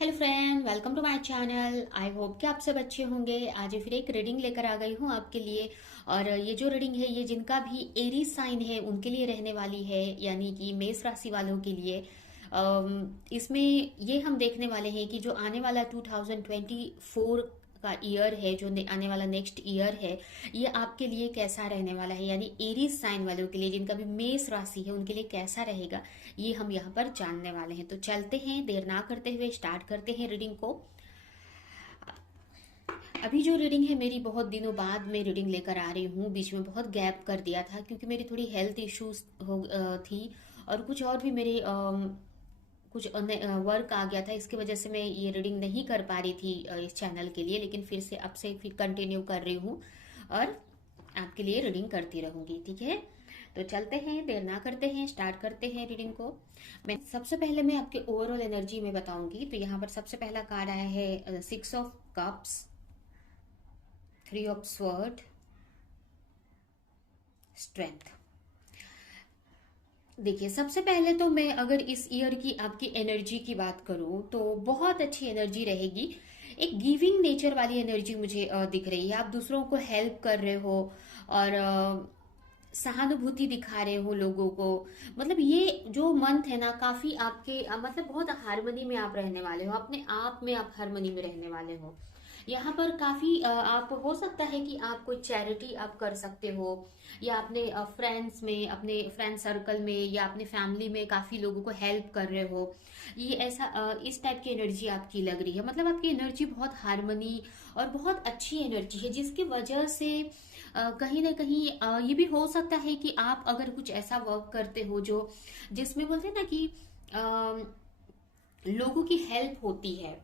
Hello friend, welcome to my channel. I hope कि आप सब अच्छे होंगे। आज फिर एक रीडिंग लेकर आ गई हूँ आपके लिए। और ये जो रीडिंग है ये जिनका भी एरीज साइन है उनके लिए रहने वाली है, यानी कि मेष राशि वालों के लिए। इसमें ये हम देखने वाले हैं कि जो आने वाला 2024 का ईयर है, जो आने वाला नेक्स्ट ईयर है, ये आपके लिए कैसा रहने वाला है, यानी एरीज साइन वालों के लिए जिनका भी मेष राशि है उनके लिए कैसा रहेगा, ये हम यहाँ पर जानने वाले हैं। तो चलते हैं, देर ना करते हुए स्टार्ट करते हैं रीडिंग को। अभी जो रीडिंग है मेरी बहुत दिनों बाद मैं रीडिंग लेकर आ रही हूँ। बीच में बहुत गैप कर दिया था क्योंकि मेरी थोड़ी हेल्थ इश्यूज थी, और कुछ और भी मेरे कुछ वर्क आ गया था। इसकी वजह से मैं ये रीडिंग नहीं कर पा रही थी इस चैनल के लिए, लेकिन फिर से अब से फिर कंटिन्यू कर रही हूँ और आपके लिए रीडिंग करती रहूंगी। ठीक है, तो चलते हैं, देर ना करते हैं, स्टार्ट करते हैं रीडिंग को। मैं सबसे पहले मैं आपके ओवरऑल एनर्जी में बताऊंगी। तो यहाँ पर सबसे पहला कार्ड आया है 6 of cups, 3 of sword, strength. देखिए, सबसे पहले तो मैं अगर इस ईयर की आपकी एनर्जी की बात करूं तो बहुत अच्छी एनर्जी रहेगी। एक गिविंग नेचर वाली एनर्जी मुझे दिख रही है। आप दूसरों को हेल्प कर रहे हो और सहानुभूति दिखा रहे हो लोगों को। मतलब ये जो मंथ है ना, काफी आपके मतलब बहुत हारमोनी में आप रहने वाले हो, अपने आप में आप हारमोनी में रहने वाले हो। यहाँ पर काफी आप हो सकता है कि आप कोई चैरिटी आप कर सकते हो, या अपने फ्रेंड्स में, अपने फ्रेंड सर्कल में, या अपने फैमिली में काफी लोगों को हेल्प कर रहे हो। ये ऐसा इस टाइप की एनर्जी आपकी लग रही है। मतलब आपकी एनर्जी बहुत हारमोनी और बहुत अच्छी एनर्जी है, जिसकी वजह से कहीं ना कहीं ये भी हो सकता है कि आप अगर कुछ ऐसा वर्क करते हो जो जिसमें बोलते हैं ना कि लोगों की हेल्प होती है,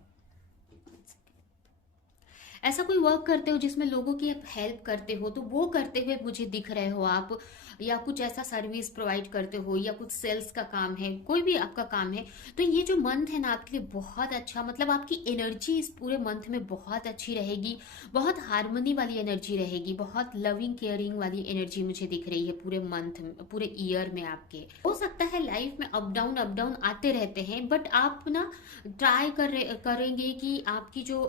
ऐसा कोई वर्क करते हो जिसमें लोगों की आप हेल्प करते हो, तो वो करते हुए मुझे दिख रहे हो आप। या कुछ ऐसा सर्विस प्रोवाइड करते हो, या कुछ सेल्स का काम है, कोई भी आपका काम है। तो ये जो मंथ है ना आपके लिए बहुत अच्छा, मतलब आपकी एनर्जी इस पूरे मंथ में बहुत अच्छी रहेगी। बहुत हारमोनी वाली एनर्जी रहेगी, बहुत लविंग केयरिंग वाली एनर्जी मुझे दिख रही है पूरे मंथ में, पूरे ईयर में। आपके हो सकता है लाइफ में अप डाउन आते रहते हैं, बट आप ना ट्राई करेंगे कि आपकी जो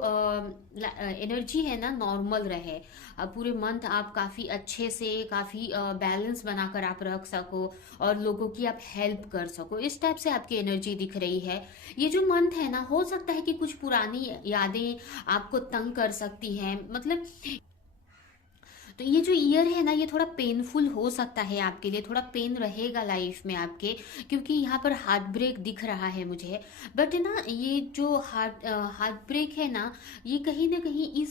एनर्जी है ना नॉर्मल रहे। पूरे मंथ आप काफी अच्छे से, काफी बैलेंस बनाकर आप रख सको और लोगों की आप हेल्प कर सको। इस टाइप से आपकी एनर्जी दिख रही है। ये जो मंथ है ना, हो सकता है कि कुछ पुरानी यादें आपको तंग कर सकती हैं। मतलब तो ये जो ईयर है ना, ये थोड़ा पेनफुल हो सकता है आपके लिए, थोड़ा पेन रहेगा लाइफ में आपके, क्योंकि यहाँ पर हार्ट ब्रेक दिख रहा है मुझे। बट ना ये जो हार्ट ब्रेक है ना, ये कहीं ना कहीं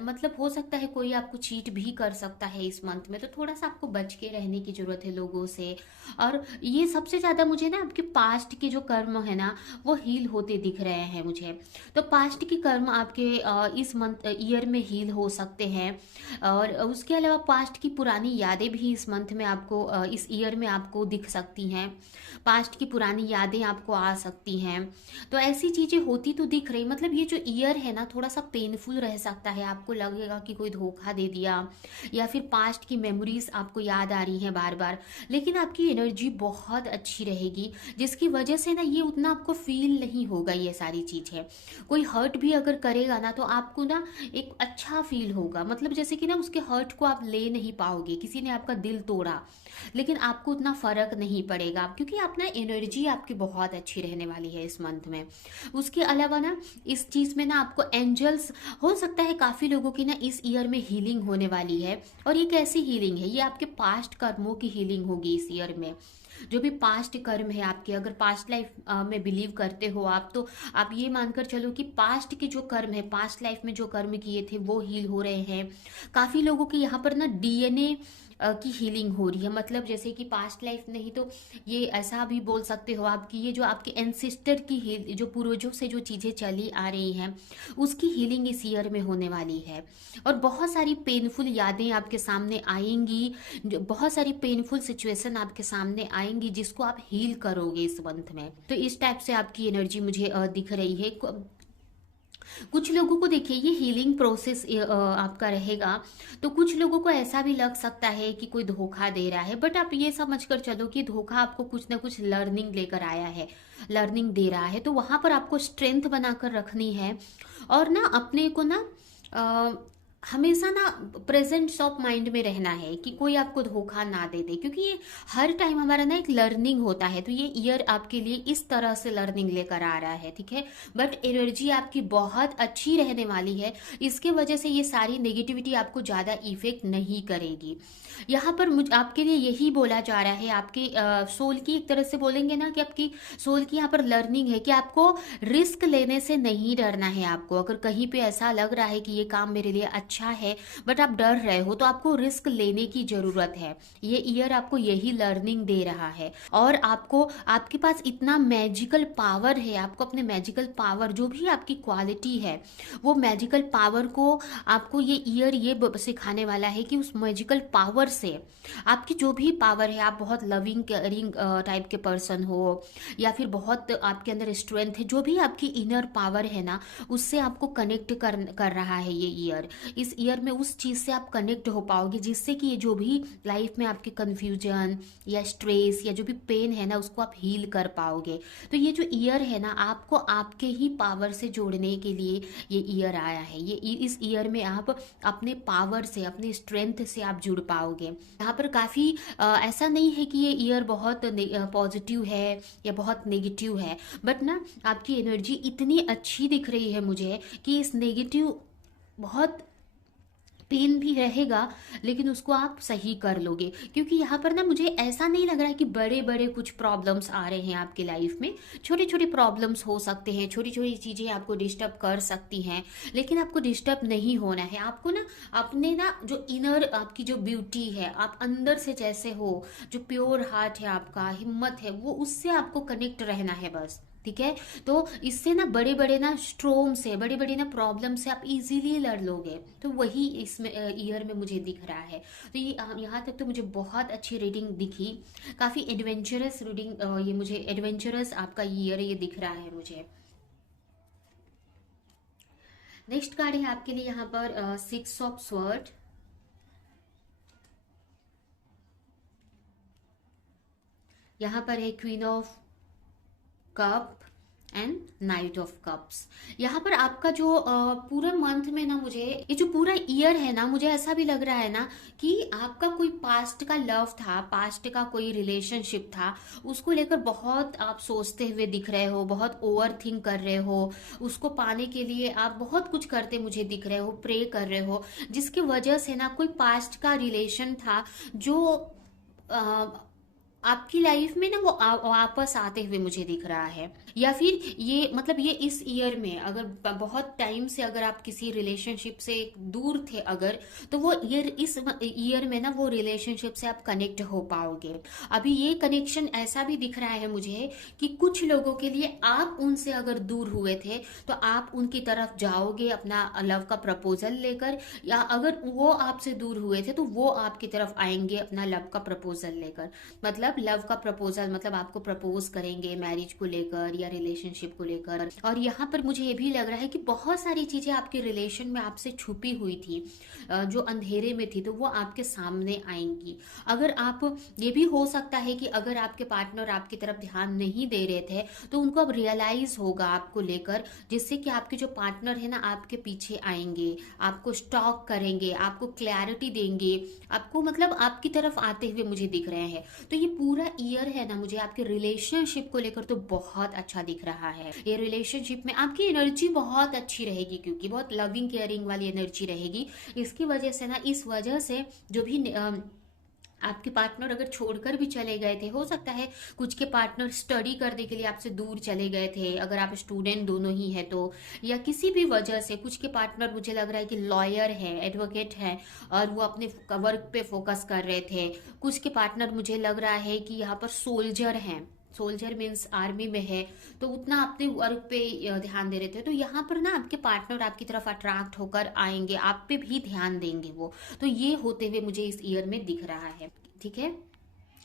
मतलब हो सकता है कोई आपको चीट भी कर सकता है इस मंथ में। तो थोड़ा सा आपको बच के रहने की जरूरत है लोगों से। और ये सबसे ज्यादा मुझे ना आपके पास्ट के जो कर्म है ना, वो हील होते दिख रहे हैं मुझे। तो पास्ट के कर्म आपके इस मंथ ईयर में हील हो सकते हैं। और उसके अलावा पास्ट की पुरानी यादें भी इस मंथ में आपको इस ईयर में आपको दिख सकती हैं। पास्ट की पुरानी यादें आपको आ सकती हैं। तो ऐसी चीजें होती तो दिख रही। मतलब ये जो ईयर है ना, थोड़ा सा पेनफुल रह सकता है। आपको लगेगा कि कोई धोखा दे दिया, या फिर पास्ट की मेमोरीज आपको याद आ रही हैं बार बार। लेकिन आपकी एनर्जी बहुत अच्छी रहेगी, जिसकी वजह से ना ये उतना आपको फील नहीं होगा ये सारी चीजें। कोई हर्ट भी अगर करेगा ना, तो आपको ना एक अच्छा फील होगा। मतलब जैसे कि ना उसके हर्ट को आप ले नहीं पाओगे। किसी ने आपका दिल तोड़ा, लेकिन आपको उतना फर्क नहीं पड़ेगा, क्योंकि आप ना एनर्जी आपकी बहुत अच्छी रहने वाली है इस मंथ में। उसके अलावा ना इस चीज में ना आपको एंजल्स, हो सकता है काफी लोगों की ना इस ईयर में हीलिंग होने वाली है। और ये कैसी हीलिंग है? ये आपके पास्ट कर्मों की हीलिंग होगी इस ईयर में। जो भी पास्ट कर्म है आपके, अगर पास्ट लाइफ में बिलीव करते हो आप, तो आप ये मानकर चलो कि पास्ट के जो कर्म है, पास्ट लाइफ में जो कर्म किए थे वो हील हो रहे हैं। काफी लोगों के यहाँ पर ना डीएनए की हीलिंग हो रही है। मतलब जैसे कि पास्ट लाइफ नहीं तो ये ऐसा भी बोल सकते हो आप कि ये जो आपके एंसिस्टर की हील, जो पूर्वजों से जो चीजें चली आ रही हैं, उसकी हीलिंग इस ईयर में होने वाली है। और बहुत सारी पेनफुल यादें आपके सामने आएंगी, जो बहुत सारी पेनफुल सिचुएशन आपके सामने आएंगी, जिसको आप हील करोगे इस मंथ में। तो इस टाइप से आपकी एनर्जी मुझे दिख रही है। कुछ लोगों को देखिए ये हीलिंग प्रोसेस आपका रहेगा, तो कुछ लोगों को ऐसा भी लग सकता है कि कोई धोखा दे रहा है, बट आप ये समझ कर चलो कि धोखा आपको कुछ ना कुछ लर्निंग लेकर आया है, लर्निंग दे रहा है, तो वहां पर आपको स्ट्रेंथ बनाकर रखनी है। और ना अपने को ना हमेशा ना प्रेजेंस ऑफ माइंड में रहना है कि कोई आपको धोखा ना दे दे, क्योंकि ये हर टाइम हमारा ना एक लर्निंग होता है। तो ये ईयर आपके लिए इस तरह से लर्निंग लेकर आ रहा है, ठीक है। बट एनर्जी आपकी बहुत अच्छी रहने वाली है, इसके वजह से ये सारी नेगेटिविटी आपको ज़्यादा इफेक्ट नहीं करेगी। यहाँ पर मुझ आपके लिए यही बोला जा रहा है, आपके सोल की एक तरह से बोलेंगे ना कि आपकी सोल की यहाँ पर लर्निंग है कि आपको रिस्क लेने से नहीं डरना है। आपको अगर कहीं पे ऐसा लग रहा है कि ये काम मेरे लिए अच्छा है बट आप डर रहे हो, तो आपको रिस्क लेने की जरूरत है। ये ईयर आपको यही लर्निंग दे रहा है। और आपको, आपके पास इतना मैजिकल पावर है, आपको अपने मैजिकल पावर, जो भी आपकी क्वालिटी है, वो मैजिकल पावर को आपको ये ईयर ये सिखाने वाला है कि उस मैजिकल पावर से आपकी जो भी पावर है, आप बहुत लविंग केयरिंग टाइप के पर्सन हो, या फिर बहुत आपके अंदर स्ट्रेंथ है, जो भी आपकी इनर पावर है ना, उससे आपको कनेक्ट कर रहा है ये ईयर। इस ईयर में उस चीज़ से आप कनेक्ट हो पाओगे, जिससे कि ये जो भी लाइफ में आपके कन्फ्यूजन या स्ट्रेस या जो भी पेन है ना, उसको आप हील कर पाओगे। तो ये जो ईयर है ना, आपको आपके ही पावर से जोड़ने के लिए ये ईयर आया है। ये इस ईयर में आप अपने पावर से, अपने स्ट्रेंथ से आप जुड़ पाओगे। यहाँ पर काफ़ी ऐसा नहीं है कि ये ईयर बहुत पॉजिटिव है या बहुत नेगेटिव है, बट ना आपकी एनर्जी इतनी अच्छी दिख रही है मुझे कि इस नेगेटिव बहुत पेन भी रहेगा, लेकिन उसको आप सही कर लोगे। क्योंकि यहाँ पर ना मुझे ऐसा नहीं लग रहा है कि बड़े बड़े कुछ प्रॉब्लम्स आ रहे हैं आपकी लाइफ में। छोटे छोटे प्रॉब्लम्स हो सकते हैं, छोटी छोटी चीज़ें आपको डिस्टर्ब कर सकती हैं, लेकिन आपको डिस्टर्ब नहीं होना है। आपको ना अपने ना जो इनर आपकी जो ब्यूटी है, आप अंदर से जैसे हो, जो प्योर हार्ट है आपका, हिम्मत है, वो उससे आपको कनेक्ट रहना है बस, ठीक है। तो इससे ना बड़े बड़े ना स्ट्रोम से, बड़े बड़े ना प्रॉब्लम से आप इजीली लड़ लोगे। तो वही इसमें ईयर में मुझे दिख रहा है। तो ये यहाँ तक तो मुझे बहुत अच्छी रीडिंग दिखी, काफ़ी एडवेंचरस रीडिंग, ये मुझे एडवेंचरस आपका ईयर ये दिख रहा है मुझे। नेक्स्ट कार्ड है आपके लिए यहाँ पर 6 ऑफ स्वॉर्ड। यहाँ पर है queen of cup and night of cups. यहाँ पर आपका जो पूरा मंथ में ना, मुझे ये जो पूरा ईयर है ना, मुझे ऐसा भी लग रहा है ना कि आपका कोई पास्ट का लव था, पास्ट का कोई रिलेशनशिप था, उसको लेकर बहुत आप सोचते हुए दिख रहे हो, बहुत ओवर थिंक कर रहे हो, उसको पाने के लिए आप बहुत कुछ करते मुझे दिख रहे हो, प्रे कर रहे हो, जिसकी वजह से ना कोई पास्ट का रिलेशन था जो आपकी लाइफ में ना वो वापस आते हुए मुझे दिख रहा है। या फिर ये मतलब ये इस ईयर में अगर बहुत टाइम से अगर आप किसी रिलेशनशिप से दूर थे अगर, तो वो ईयर, इस ईयर में ना वो रिलेशनशिप से आप कनेक्ट हो पाओगे। अभी ये कनेक्शन ऐसा भी दिख रहा है मुझे कि कुछ लोगों के लिए आप उनसे अगर दूर हुए थे तो आप उनकी तरफ जाओगे अपना लव का प्रपोजल लेकर, या अगर वो आपसे दूर हुए थे तो वो आपकी तरफ आएंगे अपना लव का प्रपोजल लेकर। मतलब लव का प्रपोजल मतलब आपको प्रपोज करेंगे मैरिज को लेकर या रिलेशनशिप को लेकर। और यहाँ पर मुझे ये भी लग रहा है कि बहुत सारी चीजें आपके रिलेशन में आपसे छुपी हुई थी, जो अंधेरे में थी, तो वो आपके सामने आएंगी। अगर आप, ये भी हो सकता है कि अगर आपके पार्टनर आपकी तरफ ध्यान नहीं दे रहे थे तो उनको अब रियलाइज होगा आपको लेकर, जिससे कि आपके जो पार्टनर है ना आपके पीछे आएंगे, आपको स्टॉक करेंगे, आपको क्लैरिटी देंगे, आपको मतलब आपकी तरफ आते हुए मुझे दिख रहे हैं। तो ये पूरा ईयर है ना मुझे आपके रिलेशनशिप को लेकर तो बहुत अच्छा दिख रहा है। ये रिलेशनशिप में आपकी एनर्जी बहुत अच्छी रहेगी, क्योंकि बहुत लविंग केयरिंग वाली एनर्जी रहेगी। इसकी वजह से ना, इस वजह से जो भी आपके पार्टनर अगर छोड़कर भी चले गए थे, हो सकता है कुछ के पार्टनर स्टडी करने के लिए आपसे दूर चले गए थे अगर आप स्टूडेंट दोनों ही है तो, या किसी भी वजह से कुछ के पार्टनर, मुझे लग रहा है कि लॉयर है, एडवोकेट है और वो अपने वर्क पे फोकस कर रहे थे। कुछ के पार्टनर मुझे लग रहा है कि यहाँ पर सोल्जर हैं, सोल्जर मीन्स आर्मी में है, तो उतना अपने वर्क पे ध्यान दे रहे थे। तो यहाँ पर ना आपके पार्टनर आपकी तरफ अट्रैक्ट होकर आएंगे, आप पे भी ध्यान देंगे वो। तो ये होते हुए मुझे इस ईयर में दिख रहा है, ठीक है।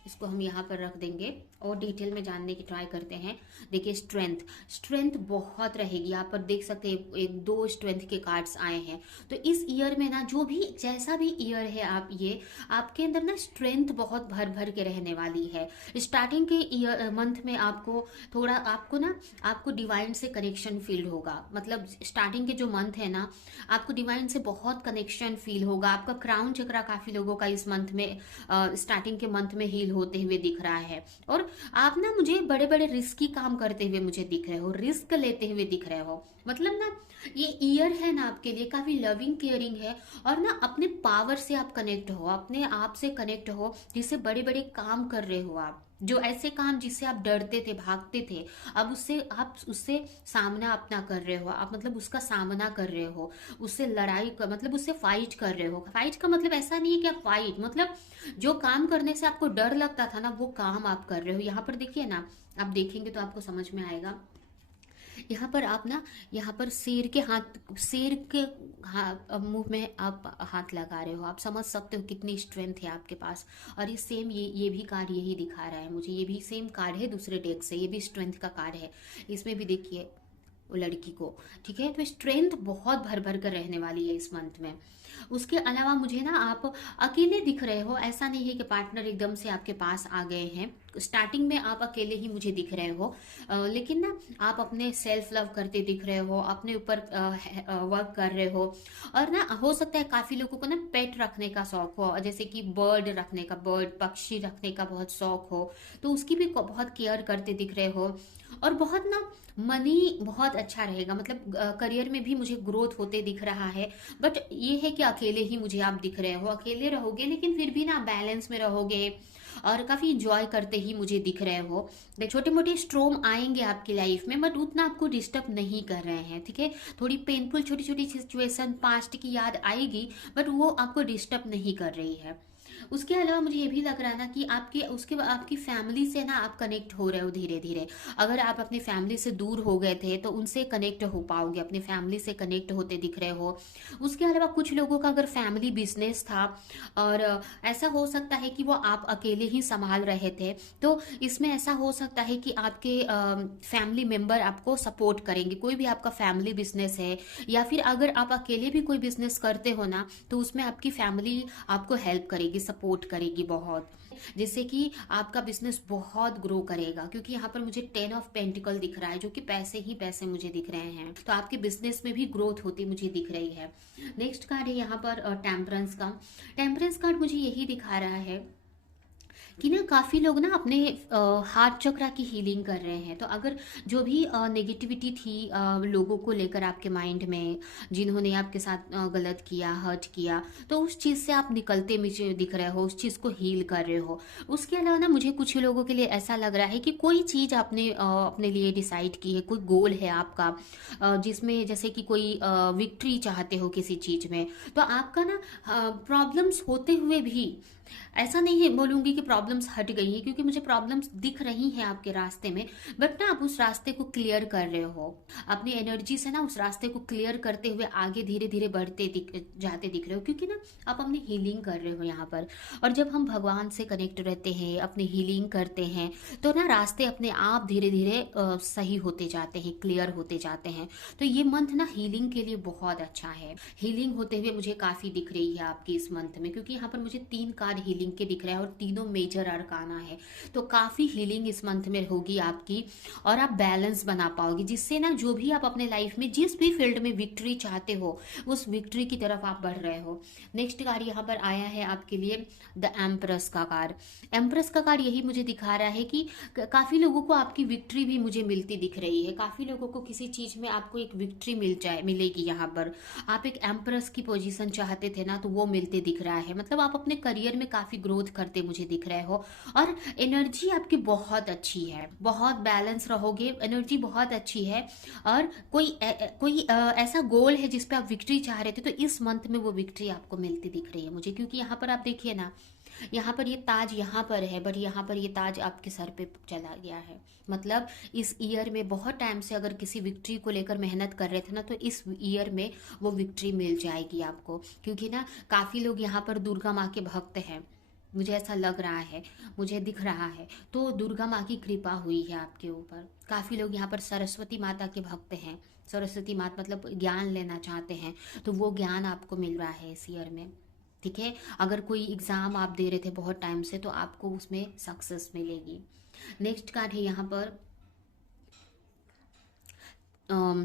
इसको हम यहाँ पर रख देंगे। और डिटेल में जानने की ट्राई करते हैं। देखिए स्ट्रेंथ, स्ट्रेंथ बहुत रहेगी। यहाँ पर देख सकते हैं एक दो स्ट्रेंथ के कार्ड्स आए हैं। तो इस ईयर में ना, जो भी जैसा भी ईयर है आप, ये आपके अंदर ना स्ट्रेंथ बहुत भर भर के रहने वाली है। स्टार्टिंग के ईयर मंथ में आपको थोड़ा, आपको ना, आपको डिवाइन से कनेक्शन फील होगा। मतलब स्टार्टिंग के जो मंथ है ना, आपको डिवाइन से बहुत कनेक्शन फील होगा। आपका क्राउन चक्रा काफी लोगों का इस मंथ में, स्टार्टिंग के मंथ में हील होते हुए दिख रहा है। और आप ना, मुझे बड़े बड़े रिस्की काम करते हुए मुझे दिख रहे हो, रिस्क लेते हुए दिख रहे हो। मतलब ना, ये ईयर है ना आपके लिए काफी लविंग केयरिंग है। और ना अपने पावर से आप कनेक्ट हो, अपने आप से कनेक्ट हो, जिससे बड़े बड़े काम कर रहे हो आप, जो ऐसे काम जिससे आप डरते थे, भागते थे, अब उससे आप, उससे सामना अपना कर रहे हो आप। मतलब उसका सामना कर रहे हो, उससे लड़ाई कर, मतलब उससे फाइट कर रहे हो। फाइट का मतलब ऐसा नहीं है कि आप फाइट, मतलब जो काम करने से आपको डर लगता था ना, वो काम आप कर रहे हो। यहाँ पर देखिए ना, आप देखेंगे तो आपको समझ में आएगा। यहाँ पर आप ना, यहाँ पर शेर के हाथ, शेर के मुंह में आप हाथ लगा रहे हो। आप समझ सकते हो कितनी स्ट्रेंथ है आपके पास। और ये सेम, ये भी कार्ड यही दिखा रहा है मुझे। ये भी सेम कार्ड है दूसरे डेक से, ये भी स्ट्रेंथ का कार्ड है। इसमें भी देखिए वो लड़की को, ठीक है। तो स्ट्रेंथ बहुत भर भर कर रहने वाली है इस मंथ में। उसके अलावा मुझे ना, आप अकेले दिख रहे हो। ऐसा नहीं है कि पार्टनर एकदम से आपके पास आ गए हैं। स्टार्टिंग में आप अकेले ही मुझे दिख रहे हो, लेकिन ना आप अपने सेल्फ लव करते दिख रहे हो, अपने ऊपर वर्क कर रहे हो। और ना हो सकता है काफी लोगों को ना पेट रखने का शौक हो, जैसे कि बर्ड रखने का, बर्ड पक्षी रखने का बहुत शौक हो, तो उसकी भी बहुत केयर करते दिख रहे हो। और बहुत ना, मनी बहुत अच्छा रहेगा। मतलब करियर में भी मुझे ग्रोथ होते दिख रहा है। बट ये है कि अकेले ही मुझे आप दिख रहे हो, अकेले रहोगे लेकिन फिर भी ना बैलेंस में रहोगे और काफी इंजॉय करते ही मुझे दिख रहे हो। छोटे मोटे स्ट्रोम आएंगे आपकी लाइफ में, बट उतना आपको डिस्टर्ब नहीं कर रहे हैं, ठीक है। थोड़ी पेनफुल छोटी छोटी सिचुएशन, पास्ट की याद आएगी, बट वो आपको डिस्टर्ब नहीं कर रही है। उसके अलावा मुझे ये भी लग रहा है ना कि आपकी फैमिली से ना आप कनेक्ट हो रहे हो धीरे धीरे। अगर आप अपनी फैमिली से दूर हो गए थे तो उनसे कनेक्ट हो पाओगे, अपनी फैमिली से कनेक्ट होते दिख रहे हो। उसके अलावा कुछ लोगों का अगर फैमिली बिजनेस था और ऐसा हो सकता है कि वो आप अकेले ही संभाल रहे थे, तो इसमें ऐसा हो सकता है कि आपके फैमिली मेंबर आपको सपोर्ट करेंगे। कोई भी आपका फैमिली बिजनेस है, या फिर अगर आप अकेले भी कोई बिजनेस करते हो ना, तो उसमें आपकी फैमिली आपको हेल्प करेगी, सपोर्ट करेगी बहुत, जिससे कि आपका बिजनेस बहुत ग्रो करेगा। क्योंकि यहाँ पर मुझे 10 ऑफ पेंटिकल दिख रहा है, जो कि पैसे ही पैसे मुझे दिख रहे हैं। तो आपके बिजनेस में भी ग्रोथ होती मुझे दिख रही है। नेक्स्ट कार्ड है यहाँ पर टेम्परेंस का। टेम्परेंस कार्ड मुझे यही दिखा रहा है कि ना काफ़ी लोग ना अपने हार्ट चक्रा की हीलिंग कर रहे हैं। तो अगर जो भी नेगेटिविटी थी लोगों को लेकर आपके माइंड में, जिन्होंने आपके साथ गलत किया, हर्ट किया, तो उस चीज़ से आप निकलते मुझे दिख रहे हो, उस चीज़ को हील कर रहे हो। उसके अलावा ना मुझे कुछ लोगों के लिए ऐसा लग रहा है कि कोई चीज़ आपने अपने लिए डिसाइड की है, कोई गोल है आपका, जिसमें जैसे कि कोई विक्ट्री चाहते हो किसी चीज़ में। तो आपका ना प्रॉब्लम्स होते हुए भी, ऐसा नहीं है बोलूंगी कि प्रॉब्लम्स हट गई हैं, क्योंकि मुझे प्रॉब्लम्स दिख रही हैं आपके रास्ते में, बट ना आप उस रास्ते को क्लियर कर रहे हो अपनी एनर्जी से ना, उस रास्ते को क्लियर करते हुए आगे धीरे धीरे बढ़ते जाते दिख रहे हो, क्योंकि ना आप अपनी हीलिंग कर रहे हो यहाँ पर। और जब हम भगवान से कनेक्ट रहते हैं, अपनी हीलिंग करते हैं, तो ना रास्ते अपने आप धीरे धीरे सही होते जाते हैं, क्लियर होते जाते हैं। तो ये मंथ ना हीलिंग के लिए बहुत अच्छा है। हीलिंग होते हुए मुझे काफी दिख रही है आपकी इस मंथ में, क्योंकि यहाँ पर मुझे 3 कार्ड हीलिंग के दिख रहा है और तीनों मेजर अरकाना है। तो काफी हीलिंग इस मंथ में होगी आपकी, और आप बैलेंस बना पाओगे, जिससे ना जो भी आप अपने लाइफ में जिस भी फील्ड में विक्ट्री चाहते हो, उस विक्ट्री की तरफ आप बढ़ रहे हो। नेक्स्ट कार्ड यहाँ पर आया है आपके लिए द एम्प्रेस का कार्ड। एम्प्रेस का कार्ड यही मुझे दिखा रहा है कि काफी लोगों को आपकी विक्ट्री भी मुझे मिलती दिख रही है। काफी लोगों को किसी चीज में आपको एक विक्ट्री मिलेगी। यहाँ पर आप एक एम्प्रेस की पोजीशन चाहते थे ना, तो वो मिलते दिख रहा है। मतलब आप अपने करियर में काफी ग्रोथ करते मुझे दिख रहे हो, और एनर्जी आपकी बहुत अच्छी है, बहुत बैलेंस रहोगे, एनर्जी बहुत अच्छी है। और कोई ऐसा गोल है जिस पे आप विक्ट्री चाह रहे थे, तो इस मंथ में वो विक्ट्री आपको मिलती दिख रही है मुझे। क्योंकि यहाँ पर आप देखिए ना, यहाँ पर ये ताज यहाँ पर है, बट यहाँ पर ये ताज आपके सर पे चला गया है। मतलब इस ईयर में बहुत टाइम से अगर किसी विक्ट्री को लेकर मेहनत कर रहे थे ना, तो इस ईयर में वो विक्ट्री मिल जाएगी आपको। क्योंकि ना काफी लोग यहाँ पर दुर्गा माँ के भक्त हैं, मुझे ऐसा लग रहा है, मुझे दिख रहा है। तो दुर्गा माँ की कृपा हुई है आपके ऊपर। काफ़ी लोग यहाँ पर सरस्वती माता के भक्त हैं। सरस्वती माता मतलब ज्ञान लेना चाहते हैं, तो वो ज्ञान आपको मिल रहा है इस ईयर में। ठीक है, अगर कोई एग्ज़ाम आप दे रहे थे बहुत टाइम से, तो आपको उसमें सक्सेस मिलेगी। नेक्स्ट कार्ड है यहाँ पर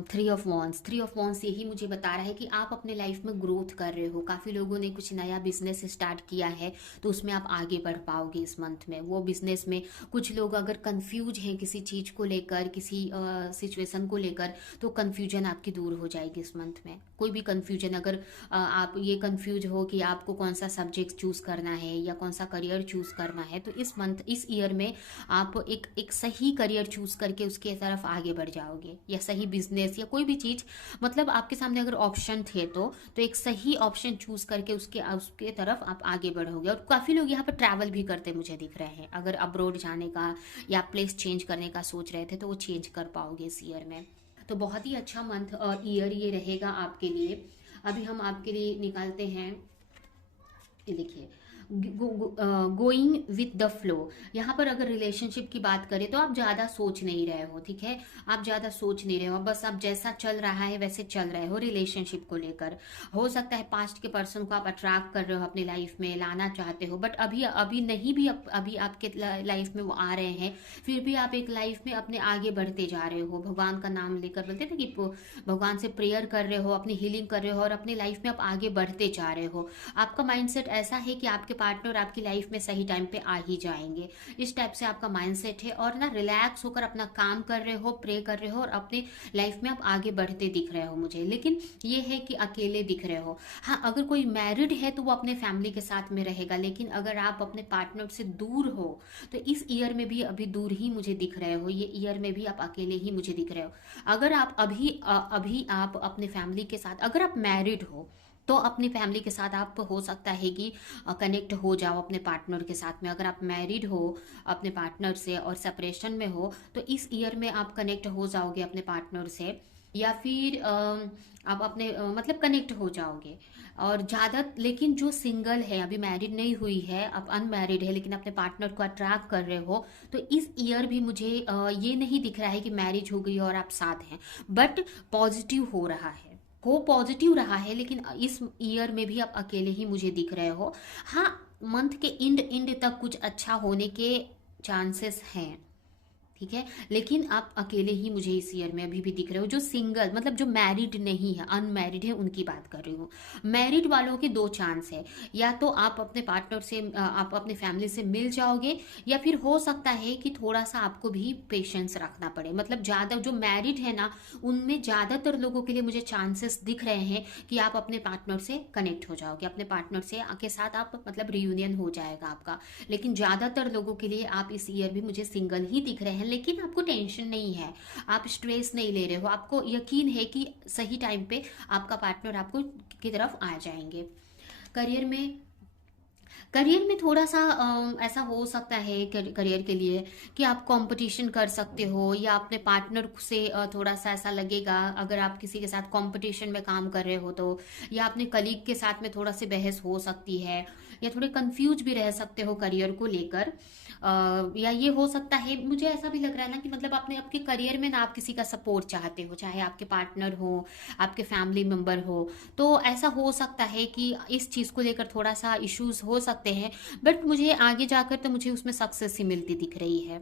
three of wands. Three of wands यही मुझे बता रहा है कि आप अपने लाइफ में ग्रोथ कर रहे हो। काफ़ी लोगों ने कुछ नया बिजनेस स्टार्ट किया है, तो उसमें आप आगे बढ़ पाओगे इस मंथ में। वो बिजनेस में कुछ लोग अगर कंफ्यूज हैं किसी चीज़ को लेकर, किसी सिचुएशन को लेकर, तो कंफ्यूजन आपकी दूर हो जाएगी इस मंथ में। कोई भी कंफ्यूजन, अगर आप ये कंफ्यूज हो कि आपको कौन सा सब्जेक्ट चूज़ करना है या कौन सा करियर चूज़ करना है, तो इस मंथ, इस ईयर में आप एक सही करियर चूज़ करके उसके तरफ आगे बढ़ जाओगे, या सही बिजनेस या कोई भी चीज़, मतलब आपके सामने अगर ऑप्शन थे तो एक सही ऑप्शन चूज़ करके उसके उसके तरफ आप आगे बढ़ोगे। और काफ़ी लोग यहाँ पर ट्रैवल भी करते मुझे दिख रहे हैं। अगर अब्रोड जाने का या प्लेस चेंज करने का सोच रहे थे, तो वो चेंज कर पाओगे इस ईयर में। तो बहुत ही अच्छा मंथ और ईयर ये रहेगा आपके लिए। अभी हम आपके लिए निकालते हैं, ये देखिए, गोइंग विथ द फ्लो। यहाँ पर अगर रिलेशनशिप की बात करें, तो आप ज़्यादा सोच नहीं रहे हो। ठीक है, आप ज़्यादा सोच नहीं रहे हो, बस आप जैसा चल रहा है वैसे चल रहे हो रिलेशनशिप को लेकर। हो सकता है पास्ट के पर्सन को आप अट्रैक्ट कर रहे हो, अपनी लाइफ में लाना चाहते हो, बट अभी अभी नहीं भी, अभी आपके लाइफ में वो आ रहे हैं, फिर भी आप एक लाइफ में अपने आगे बढ़ते जा रहे हो। भगवान का नाम लेकर, बोलते हैं ना कि भगवान से प्रेयर कर रहे हो, अपनी हीलिंग कर रहे हो, और अपनी लाइफ में आप आगे बढ़ते जा रहे हो। आपका माइंडसेट ऐसा है कि आपके पार्टनर आपकी लाइफ में सही टाइम पे आ ही जाएंगे। इस टाइप से आपका माइंडसेट है, और ना रिलैक्स होकर अपना काम कर रहे हो, प्रे कर रहे हो, और अपने लाइफ में आप आगे बढ़ते दिख रहे हो मुझे। लेकिन ये है कि अकेले दिख रहे हो। हाँ, अगर कोई मैरिड है तो वो अपने फैमिली के साथ में रहेगा, लेकिन अगर आप अपने पार्टनर से दूर हो, तो इस ईयर में भी अभी दूर ही मुझे दिख रहे हो। ये ईयर में भी आप अकेले ही मुझे दिख रहे हो। अगर आप अभी आप अपने फैमिली के साथ, अगर आप मैरिड हो, तो अपनी फैमिली के साथ आप, हो सकता है कि कनेक्ट हो जाओ अपने पार्टनर के साथ में। अगर आप मैरिड हो अपने पार्टनर से और सेपरेशन में हो, तो इस ईयर में आप कनेक्ट हो जाओगे अपने पार्टनर से, या फिर आप अपने मतलब कनेक्ट हो जाओगे। और ज़्यादा, लेकिन जो सिंगल है, अभी मैरिड नहीं हुई है, आप अनमैरिड है, लेकिन अपने पार्टनर को अट्रैक्ट कर रहे हो, तो इस ईयर भी मुझे ये नहीं दिख रहा है कि मैरिज हो गई और आप साथ हैं, बट पॉजिटिव हो रहा है, हो पॉजिटिव रहा है। लेकिन इस ईयर में भी आप अकेले ही मुझे दिख रहे हो। हाँ, मंथ के एंड तक कुछ अच्छा होने के चांसेस हैं। ठीक है, लेकिन आप अकेले ही मुझे इस ईयर में अभी भी दिख रहे हो। जो सिंगल, मतलब जो मैरिड नहीं है, अनमैरिड है, उनकी बात कर रही हूँ। मैरिड वालों के दो चांस है, या तो आप अपने पार्टनर से, आप अपने फैमिली से मिल जाओगे, या फिर हो सकता है कि थोड़ा सा आपको भी पेशेंस रखना पड़े। मतलब ज़्यादा जो मैरिड है ना, उनमें ज़्यादातर लोगों के लिए मुझे चांसेस दिख रहे हैं कि आप अपने पार्टनर से कनेक्ट हो जाओगे, अपने पार्टनर से के साथ आप, मतलब रियूनियन हो जाएगा आपका। लेकिन ज़्यादातर लोगों के लिए आप इस ईयर भी मुझे सिंगल ही दिख रहे हैं, लेकिन आपको टेंशन नहीं है, आप स्ट्रेस नहीं ले रहे हो, आपको यकीन है कि सही टाइम पे आपका पार्टनर आपको की तरफ आ जाएंगे। करियर में, करियर में थोड़ा सा ऐसा हो सकता है करियर के लिए कि आप कंपटीशन कर सकते हो, या अपने पार्टनर से थोड़ा सा ऐसा लगेगा, अगर आप किसी के साथ कंपटीशन में काम कर रहे हो तो, या अपने कलीग के साथ में थोड़ा सी बहस हो सकती है, या थोड़े कंफ्यूज भी रह सकते हो करियर को लेकर। या ये हो सकता है, मुझे ऐसा भी लग रहा है ना कि मतलब अपने आपके करियर में ना आप किसी का सपोर्ट चाहते हो, चाहे आपके पार्टनर हो, आपके फैमिली मेंबर हो। तो ऐसा हो सकता है कि इस चीज़ को लेकर थोड़ा सा इश्यूज हो सकते हैं, बट मुझे आगे जाकर तो मुझे उसमें सक्सेस ही मिलती दिख रही है।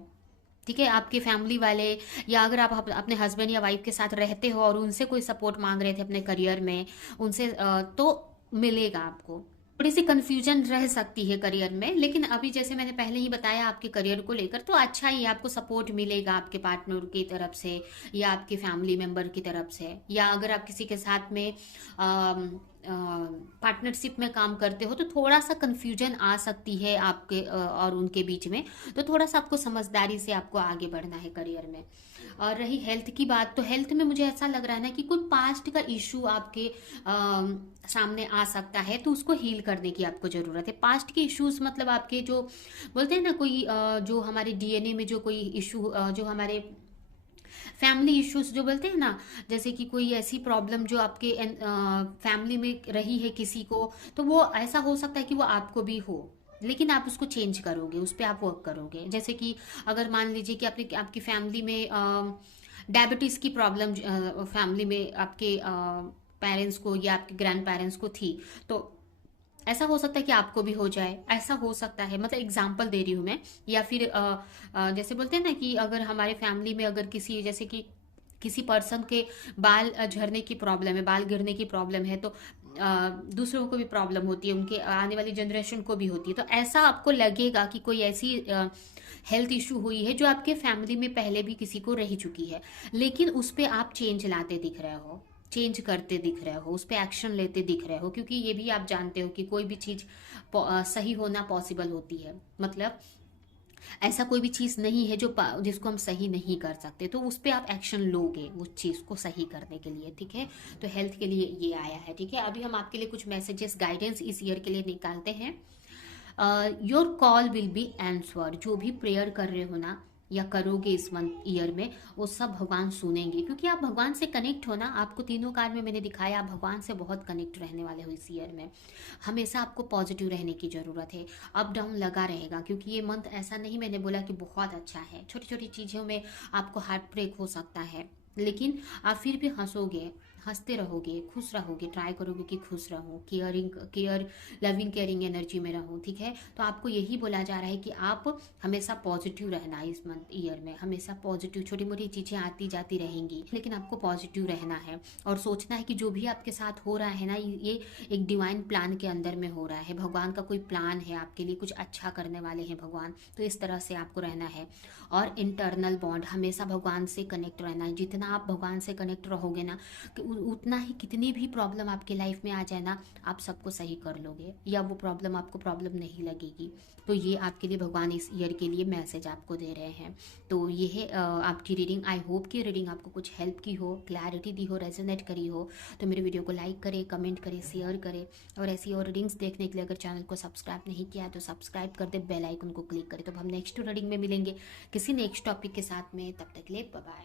ठीक है, आपके फैमिली वाले, या अगर आप अपने हस्बैंड या वाइफ के साथ रहते हो और उनसे कोई सपोर्ट मांग रहे थे अपने करियर में, उनसे तो मिलेगा आपको। थोड़ी सी कंफ्यूजन रह सकती है करियर में, लेकिन अभी जैसे मैंने पहले ही बताया आपके करियर को लेकर, तो अच्छा ही आपको सपोर्ट मिलेगा आपके पार्टनर की तरफ से, या आपके फैमिली मेंबर की तरफ से, या अगर आप किसी के साथ में पार्टनरशिप में काम करते हो, तो थोड़ा सा कंफ्यूजन आ सकती है आपके और उनके बीच में। तो थोड़ा सा आपको समझदारी से आपको आगे बढ़ना है करियर में। और रही हेल्थ की बात, तो हेल्थ में मुझे ऐसा लग रहा है ना कि कोई पास्ट का इशू आपके सामने आ सकता है, तो उसको हील करने की आपको ज़रूरत है। पास्ट के इश्यूज मतलब आपके जो बोलते हैं ना, कोई जो हमारे डीएनए में जो कोई इशू, जो हमारे फैमिली इश्यूज जो बोलते हैं ना, जैसे कि कोई ऐसी प्रॉब्लम जो आपके फैमिली में रही है किसी को, तो वो ऐसा हो सकता है कि वो आपको भी हो। लेकिन आप उसको चेंज करोगे, उस पर आप वर्क करोगे। जैसे कि अगर मान लीजिए कि आपकी फैमिली में डायबिटीज की प्रॉब्लम, फैमिली में आपके पेरेंट्स को या आपके ग्रैंड पेरेंट्स को थी, तो ऐसा हो सकता है कि आपको भी हो जाए, ऐसा हो सकता है, मतलब एग्जाम्पल दे रही हूँ मैं। या फिर जैसे बोलते हैं ना कि अगर हमारे फैमिली में अगर किसी, जैसे कि किसी पर्सन के बाल झड़ने की प्रॉब्लम है, बाल गिरने की प्रॉब्लम है, तो दूसरों को भी प्रॉब्लम होती है, उनके आने वाली जनरेशन को भी होती है। तो ऐसा आपको लगेगा कि कोई ऐसी हेल्थ इशू हुई है जो आपके फैमिली में पहले भी किसी को रह चुकी है, लेकिन उस पर आप चेंज लाते दिख रहे हो, चेंज करते दिख रहे हो, उस पर एक्शन लेते दिख रहे हो। क्योंकि ये भी आप जानते हो कि कोई भी चीज सही होना पॉसिबल होती है, मतलब ऐसा कोई भी चीज नहीं है जो जिसको हम सही नहीं कर सकते, तो उस पर आप एक्शन लोगे उस चीज को सही करने के लिए, ठीक है। तो हेल्थ के लिए ये आया है, ठीक है। अभी हम आपके लिए कुछ मैसेजेस गाइडेंस इस ईयर के लिए निकालते हैं। Your call will be answered. जो भी प्रेयर कर रहे हो ना या करोगे इस मंथ ईयर में, वो सब भगवान सुनेंगे, क्योंकि आप भगवान से कनेक्ट हो ना। आपको तीनों कार्ड में मैंने दिखाया, आप भगवान से बहुत कनेक्ट रहने वाले हो इस ईयर में। हमेशा आपको पॉजिटिव रहने की जरूरत है। अप डाउन लगा रहेगा, क्योंकि ये मंथ ऐसा नहीं मैंने बोला कि बहुत अच्छा है, छोटी छोटी चीजों में आपको हार्ट ब्रेक हो सकता है, लेकिन आप फिर भी हंसोगे, हंसते रहोगे, खुश रहोगे, ट्राई करोगे कि खुश रहो, लविंग केयरिंग एनर्जी में रहो, ठीक है। तो आपको यही बोला जा रहा है कि आप हमेशा पॉजिटिव रहना है इस मंथ ईयर में, हमेशा पॉजिटिव। छोटी मोटी चीजें आती जाती रहेंगी, लेकिन आपको पॉजिटिव रहना है और सोचना है कि जो भी आपके साथ हो रहा है ना, ये एक डिवाइन प्लान के अंदर में हो रहा है। भगवान का कोई प्लान है आपके लिए, कुछ अच्छा करने वाले हैं भगवान। तो इस तरह से आपको रहना है। और इंटरनल बॉन्ड, हमेशा भगवान से कनेक्ट रहना है। जितना आप भगवान से कनेक्ट रहोगे ना, कि उतना ही कितनी भी प्रॉब्लम आपके लाइफ में आ जाए ना, आप सबको सही कर लोगे, या वो प्रॉब्लम आपको प्रॉब्लम नहीं लगेगी। तो ये आपके लिए भगवान इस ईयर के लिए मैसेज आपको दे रहे हैं। तो ये है आपकी रीडिंग। आई होप कि रीडिंग आपको कुछ हेल्प की हो, क्लैरिटी दी हो, रेजोनेट करी हो। तो मेरे वीडियो को लाइक करें, कमेंट करें, शेयर करें। और ऐसी और रीडिंग्स देखने के लिए अगर चैनल को सब्सक्राइब नहीं किया तो सब्सक्राइब कर दे, बेल आइकन को क्लिक करें। तो हम नेक्स्ट रीडिंग में मिलेंगे किसी नेक्स्ट टॉपिक के साथ में। तब तक ले बाय बाय।